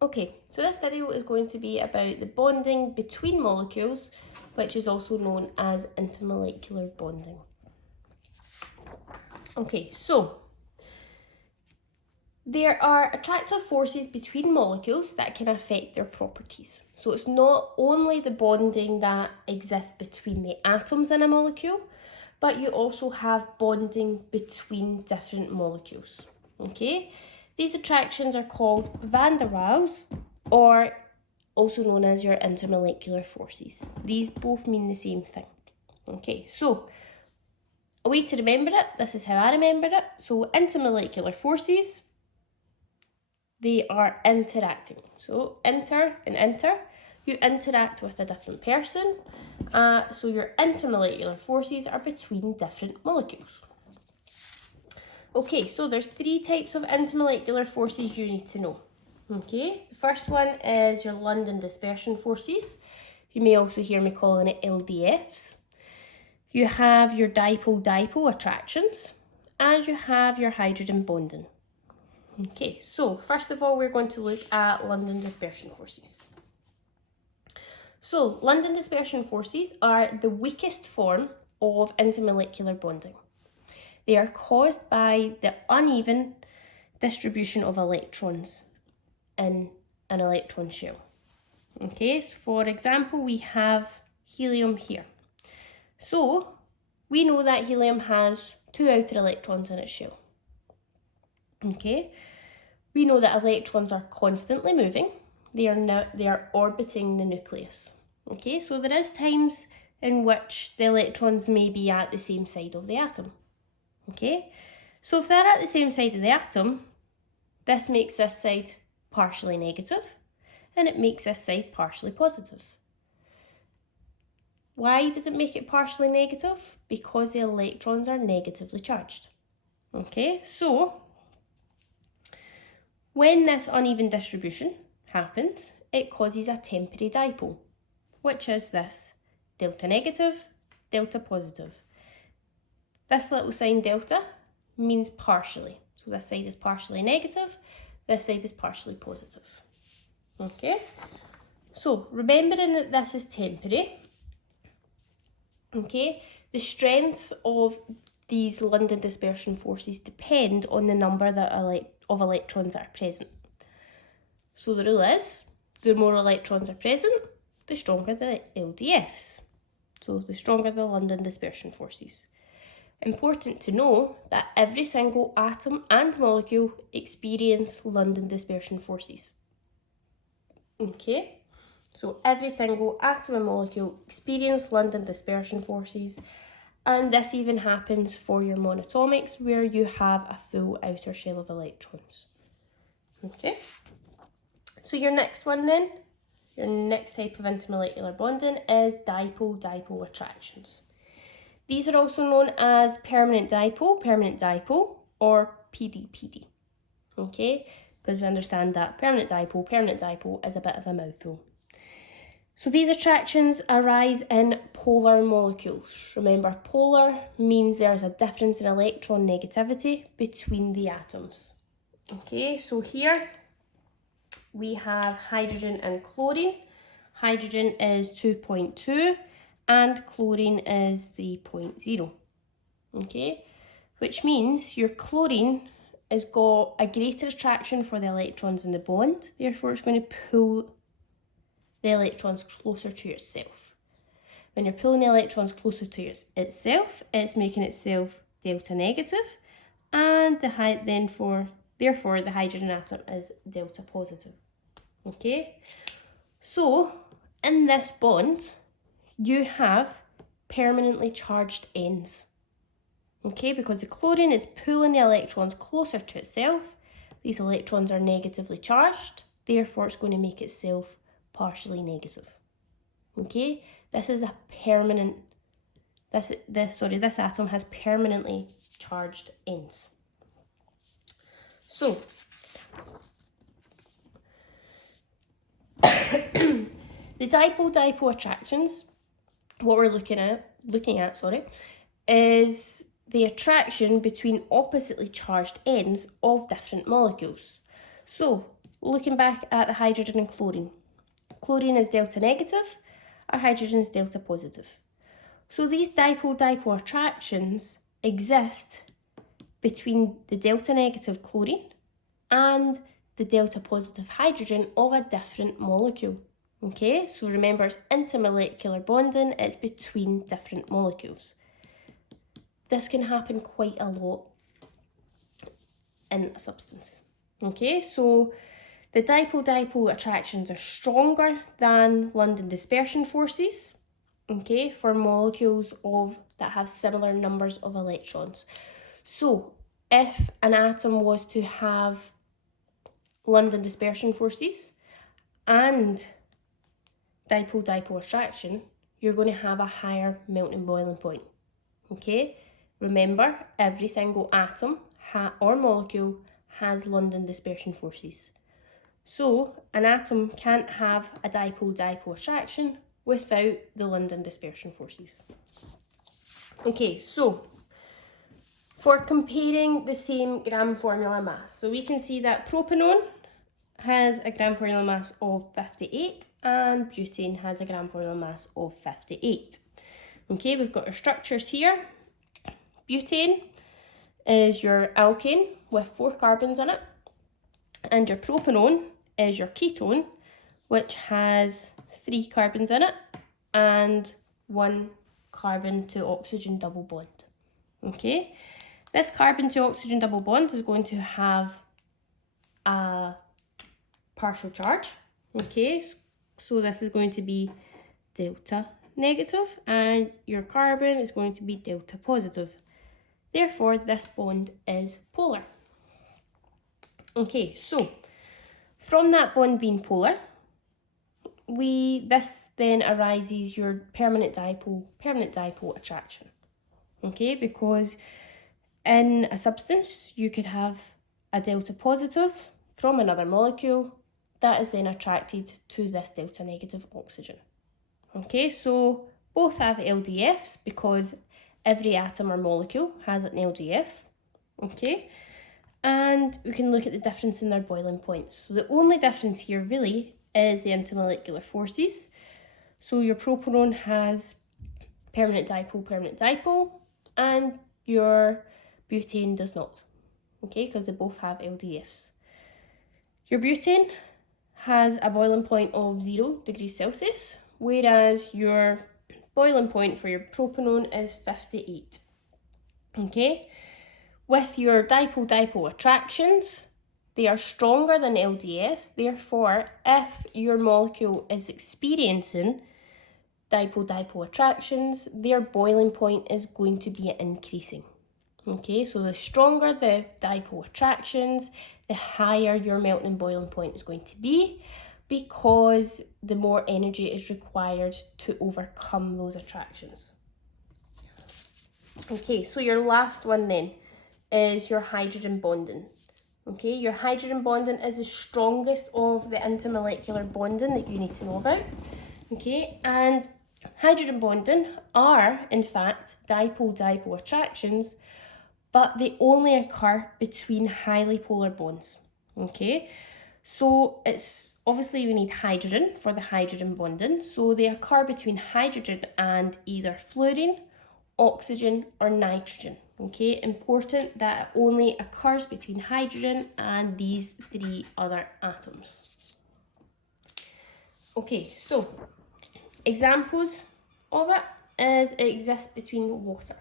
Okay, so this video is going to be about the bonding between molecules, which is also known as intermolecular bonding. Okay, so there are attractive forces between molecules that can affect their properties. So it's not only the bonding that exists between the atoms in a molecule, but you also have bonding between different molecules. Okay, these attractions are called van der Waals, or also known as your intermolecular forces. These both mean the same thing. Okay, so a way to remember it, this is how I remember it. So intermolecular forces, they are interacting. So inter and inter, you interact with a different person. So your intermolecular forces are between different molecules. Okay, so there's 3 types of intermolecular forces you need to know. Okay, the first one is your London dispersion forces. You may also hear me calling it LDFs. You have your dipole-dipole attractions, and you have your hydrogen bonding. Okay, so first of all, we're going to look at London dispersion forces. So London dispersion forces are the weakest form of intermolecular bonding. They are caused by the uneven distribution of electrons in an electron shell. Okay, so for example, we have helium here. So we know that helium has 2 outer electrons in its shell. Okay, we know that electrons are constantly moving. They are orbiting the nucleus. Okay, so there is times in which the electrons may be at the same side of the atom. Okay, so if they're at the same side of the atom, this makes this side partially negative, and it makes this side partially positive. Why does it make it partially negative? Because the electrons are negatively charged. Okay, so when this uneven distribution happens, it causes a temporary dipole, which is this delta negative, delta positive. This little sign delta means partially. So this side is partially negative, this side is partially positive. Okay, so remembering that this is temporary, okay, the strengths of these London dispersion forces depend on the number of electrons that are present. So the rule is, the more electrons are present, the stronger the LDFs. So the stronger the London dispersion forces. Important to know that every single atom and molecule experience London dispersion forces. Okay, so every single atom and molecule experience London dispersion forces, and this even happens for your monatomics, where you have a full outer shell of electrons. Okay, so your next one then, your next type of intermolecular bonding is dipole-dipole attractions. These are also known as permanent dipole, or PD-PD. Okay, because we understand that permanent dipole is a bit of a mouthful. So these attractions arise in polar molecules. Remember, polar means there's a difference in electron negativity between the atoms. Okay, so here we have hydrogen and chlorine. Hydrogen is 2.2 and chlorine is 3.0. Okay, which means your chlorine has got a greater attraction for the electrons in the bond, therefore it's going to pull the electrons closer to itself. When you're pulling the electrons closer to itself, it's making itself delta negative, and therefore the hydrogen atom is delta positive. Okay, so in this bond, you have permanently charged ends. Okay, because the chlorine is pulling the electrons closer to itself. These electrons are negatively charged, therefore it's going to make itself partially negative. Okay, this is a permanent, this atom has permanently charged ends. So the dipole-dipole attractions, what we're looking at, is the attraction between oppositely charged ends of different molecules. So looking back at the hydrogen and chlorine. Chlorine is delta negative, our hydrogen is delta positive. So these dipole-dipole attractions exist between the delta negative chlorine and the delta positive hydrogen of a different molecule. Okay, so remember it's intermolecular bonding, it's between different molecules. This can happen quite a lot in a substance. Okay, so the dipole-dipole attractions are stronger than London dispersion forces, okay, for molecules that have similar numbers of electrons. So if an atom was to have London dispersion forces and dipole-dipole attraction, you're going to have a higher melting boiling point. Okay, remember every single atom or molecule has London dispersion forces. So an atom can't have a dipole-dipole attraction without the London dispersion forces. Okay, so for comparing the same gram formula mass, so we can see that propanone has a gram formula mass of 58 and butane has a gram formula mass of 58. Okay, we've got our structures here. Butane is your alkane with 4 carbons in it, and your propanone is your ketone, which has 3 carbons in it and 1 carbon to oxygen double bond. Okay, this carbon to oxygen double bond is going to have a partial charge. Okay, so this is going to be delta negative and your carbon is going to be delta positive. Therefore, this bond is polar. Okay, so from that bond being polar, this then arises your permanent dipole attraction. Okay, because in a substance you could have a delta positive from another molecule that is then attracted to this delta negative oxygen. Okay, so both have LDFs because every atom or molecule has an LDF. Okay, and we can look at the difference in their boiling points. So the only difference here really is the intermolecular forces. So your propanone has permanent dipole, and your butane does not. Okay, because they both have LDFs. Your butane has a boiling point of 0 degrees Celsius, whereas your boiling point for your propanone is 58. Okay, with your dipole-dipole attractions, they are stronger than LDFs. Therefore, if your molecule is experiencing dipole-dipole attractions, their boiling point is going to be increasing. Okay, so the stronger the dipole attractions, the higher your melting boiling point is going to be, because the more energy is required to overcome those attractions. Okay, so your last one then is your hydrogen bonding. Okay, your hydrogen bonding is the strongest of the intermolecular bonding that you need to know about. Okay, and hydrogen bonding are in fact dipole-dipole attractions, but they only occur between highly polar bonds. Okay, so it's obviously we need hydrogen for the hydrogen bonding, so they occur between hydrogen and either fluorine, oxygen or nitrogen. Okay, important that it only occurs between hydrogen and these 3 other atoms. Okay, so examples of it is it exists between water.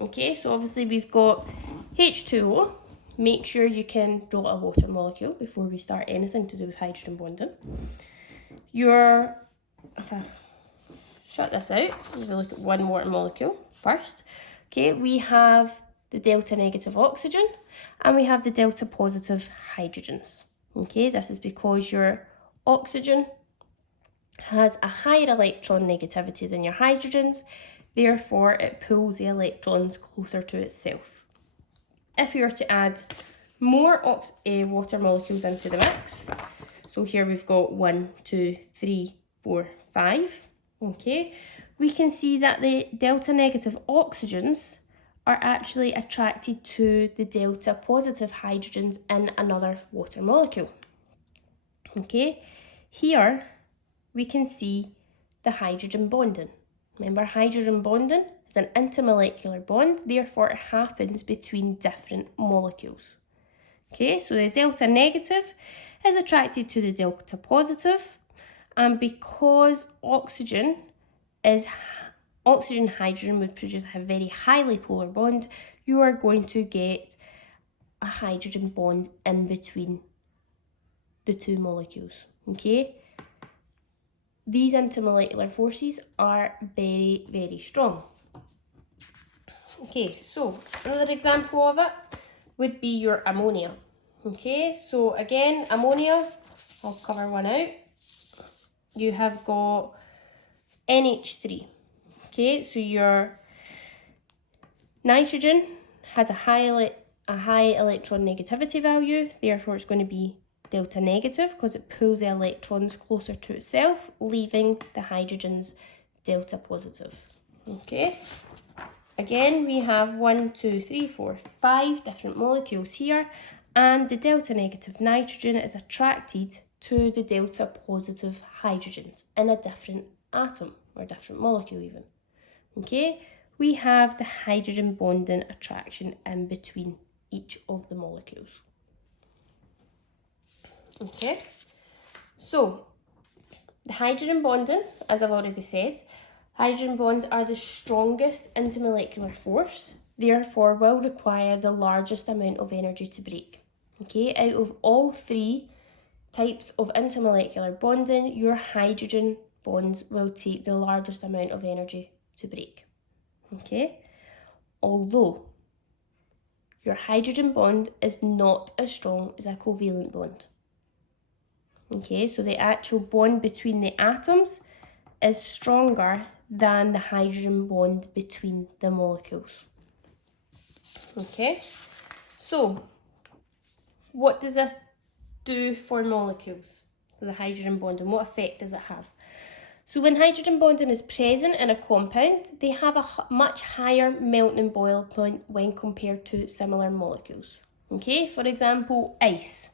Okay, so obviously we've got H2O. Make sure you can draw a water molecule before we start anything to do with hydrogen bonding. If I shut this out, we'll look at one water molecule first. Okay, we have the delta negative oxygen and we have the delta positive hydrogens. Okay, this is because your oxygen has a higher electron negativity than your hydrogens, therefore it pulls the electrons closer to itself. If we were to add more water molecules into the mix, so here we've got 1, 2, 3, 4, 5, okay, we can see that the delta negative oxygens are actually attracted to the delta positive hydrogens in another water molecule. Okay, here we can see the hydrogen bonding. Remember, hydrogen bonding is an intermolecular bond, therefore it happens between different molecules. Okay, so the delta negative is attracted to the delta positive, and because oxygen hydrogen would produce a very highly polar bond, you are going to get a hydrogen bond in between the two molecules. Okay, these intermolecular forces are very, very strong. Okay, so another example of it would be your ammonia. Okay, so again, ammonia, I'll cover one out. You have got NH3. Okay, so your nitrogen has a high electron negativity value, therefore it's going to be delta negative because it pulls the electrons closer to itself, leaving the hydrogens delta positive. Okay, again we have 1, 2, 3, 4, 5 different molecules here, and the delta negative nitrogen is attracted to the delta positive hydrogens in a different atom or different molecule even. Okay, we have the hydrogen bonding attraction in between each of the molecules. Okay, so the hydrogen bonding, as I've already said, hydrogen bonds are the strongest intermolecular force, therefore will require the largest amount of energy to break. Okay, out of all three types of intermolecular bonding, your hydrogen bonds will take the largest amount of energy to break. Okay, although your hydrogen bond is not as strong as a covalent bond. Okay, so the actual bond between the atoms is stronger than the hydrogen bond between the molecules. Okay, so what does this do for molecules, for the hydrogen bond, and what effect does it have? So when hydrogen bonding is present in a compound, they have a much higher melting and boil point when compared to similar molecules. Okay, for example, ice.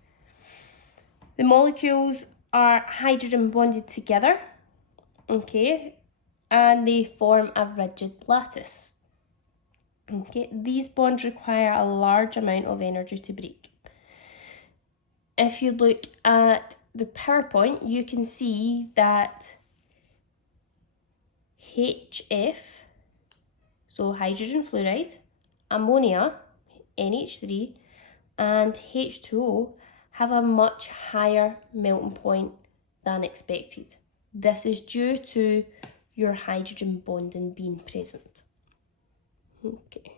The molecules are hydrogen bonded together, okay, and they form a rigid lattice. Okay, these bonds require a large amount of energy to break. If you look at the PowerPoint, you can see that HF, so hydrogen fluoride, ammonia, NH3, and H2O have a much higher melting point than expected. This is due to your hydrogen bonding being present. Okay.